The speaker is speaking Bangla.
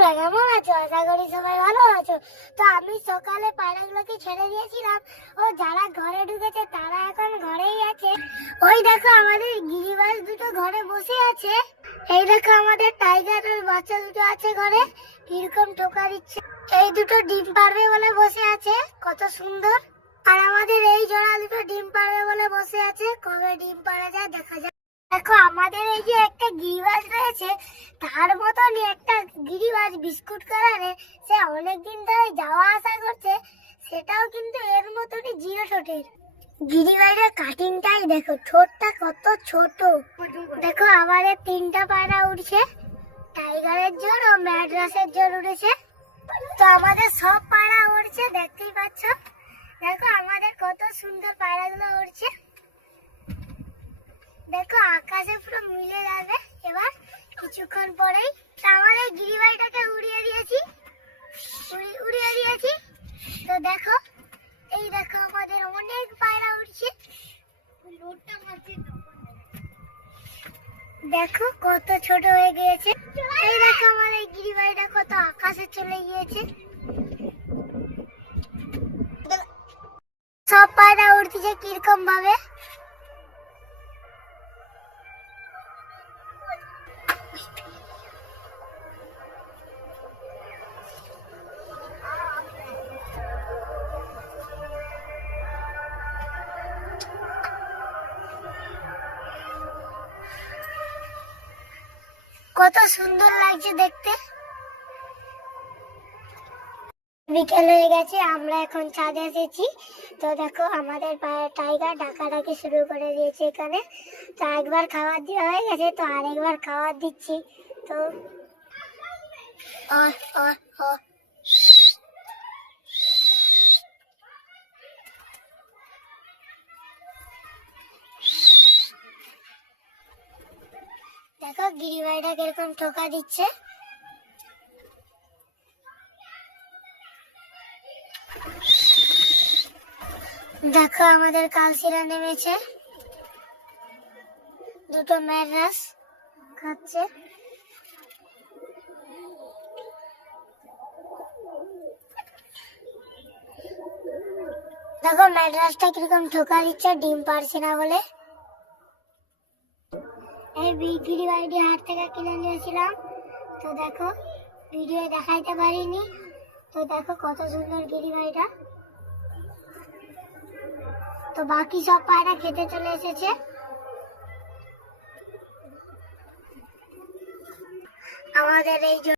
তোমরা কেমন আছো? আশা করি সবাই ভালো আছো। তো আমি সকালে পায়রাগুলোকে ছেড়ে দিয়েছিলাম, ও যারা ঘরে ঢুকেছে তারা এখন ঘরেই আছে। ওই দেখো আমাদের গিরিবাজ দুটো ঘরে বসে আছে। এই দেখো আমাদের টাইগারের বাচ্চা দুটো আছে ঘরে, কিরকম টোকা দিচ্ছে। এই দুটো ডিম পারবে বলে বসে আছে, কত সুন্দর। আর আমাদের এই জোড়া দুটো ডিম পারবে বলে বসে আছে, কবে ডিম পাড়া যায় দেখা যাক। দেখো আমাদের এই যে একটা গিরিবাজ রয়েছে, তার মতনই একটা গিরিবাজ বিস্কুট কালারের, সে অনেকদিন ধরে যাওয়া আসা করছে, সেটাও কিন্তু এর মতনই জিরো ঠোঁটের। গিরিবাজের কাটিংটাই দেখো, ঠোঁটটা কত ছোট। দেখো আমাদের তিনটা পায়রা উঠছে, টাইগারের জোড় ও ম্যাড্রাসের জোড় উঠেছে। তো আমাদের সব পায়রা উঠছে, দেখতেই পাচ্ছ। দেখো আমাদের কত সুন্দর পায়রাগুলো উঠছে। দেখো আকাশে পুরো মিলে যাবে এবার কিছুক্ষণ পরেই। আমাদের গিরিবাজটাকে উড়িয়ে দিয়েছি। তো দেখো, এই দেখো আমাদের অনেক পায়রা উঠছে। দেখো কত ছোট হয়ে গিয়েছে। এই দেখো আমাদের গিরিবাজটা কত আকাশে চলে গিয়েছে। সব পায়রা উঠছে কিরকম ভাবে। কত সুন্দর লাগছে দেখতে। বিকেল হয়ে গেছে, আমরা এখন ছাদে এসেছি। তো দেখো আমাদের টাইগার ডাকাডাকি শুরু করে দিয়েছে এখানে। তো একবার খাবার দেওয়া হয়ে গেছে, তো আরেকবার খাবার দিচ্ছি। তো দেখো গিরিবাজটা কিরকম টোকা দিচ্ছে। দেখো আমাদের কালশিরা নেমেছে, দুটো ম্যাড্রাস খাচ্ছে। দেখো ম্যাড্রাসটা কিরকম ঠোকা দিচ্ছে ডিম পারছে না বলে। এই গিরিবাজটি হাট থেকে কিনে নিয়েছিলাম। তো দেখো ভিডিও দেখাইতে পারিনি। তো দেখো কত সুন্দর গিরিবাজটা। তো বাকি সব পায়রা খেতে চলে এসেছে। আমাদের এই